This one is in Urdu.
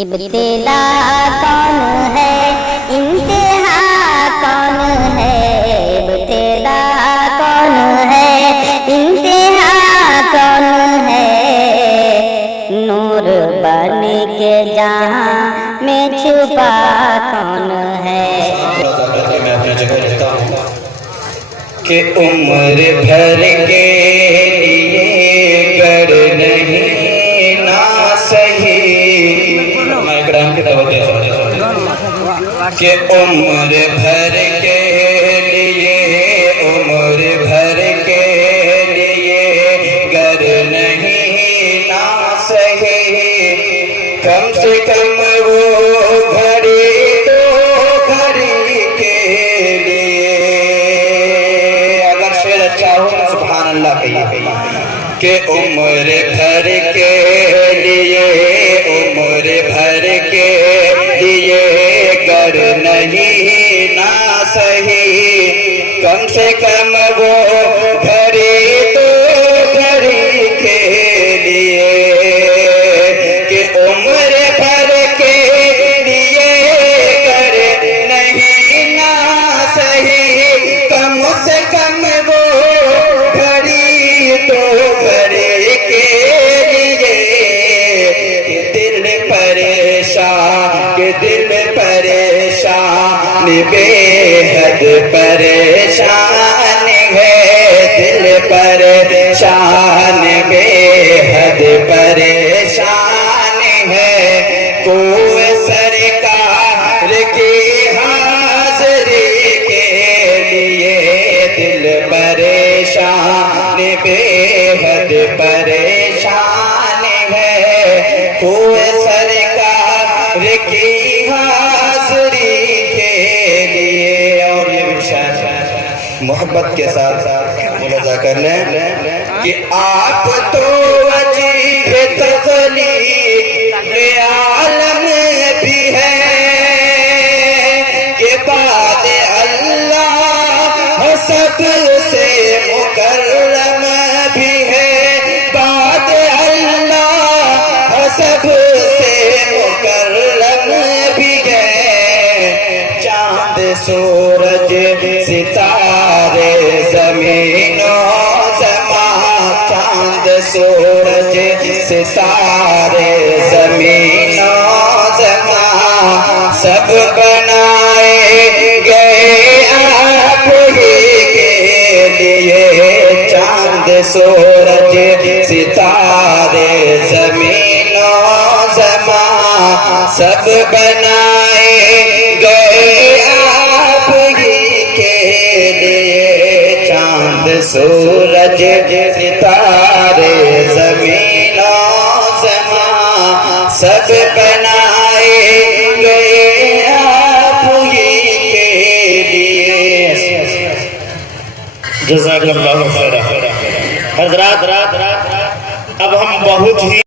ابتدا کون ہے انتہا کون ہے، ابتدا کون ہے انتہا کون ہے، نور بن کے جہاں میں چھپا کون ہے۔ میں اپنے جگہ رہتا ہوں کہ عمر بھر کے لیے گر نہیں نہ صحیح اکرام کی توجہ کہ عمر بھر کے لیے گر نہیں نہ صحیح، کم سے کم وہ گھڑی دو گھڑی کے لیے، اگر شعر اچھا ہو تو سبحان اللہ کہیے کہ عمر بھر کے لیے گر نہیں نہ صحیح، کم سے کم وہ گھڑی دو گھڑی کے لیے، کہ عمر بھر کے لیے گر نہیں نہ صحیح، کم سے کم وہ گھڑی دو گھڑی کے لیے، دل پریشان بے حد پریشان ہے، دل پریشان بے حد پریشان ہے، کوئی سرکار کی حاضری کے لیے، دل پریشان بے حد پریشان ہے، کوئی سرکار کی حاضری کے لیے۔ اور یہ بھی شاید محبت کے ساتھ ملاحظہ کر لیں کہ آپ تو عجیب تخلیق عالم بھی ہے، کہ بعد اللہ سب سے مکرم بھی ہے، بعد اللہ سب سے مکرم بھی ہے، چاند سورج ستارے زمین و زمان، چاند سورج ستارے زمین و زمان، سب بنائے گئے آپ ہی کے لیے، چاند سورج ستارے زمین و زمان، سب بنائے گئے آپ ہی کے لیے، چاند سورج ستارے زمین و زمان، سب بنائے گئے آپ ہی کے لیے۔ جزاک اللہ خیر۔ حضرات اب ہم بہت ہی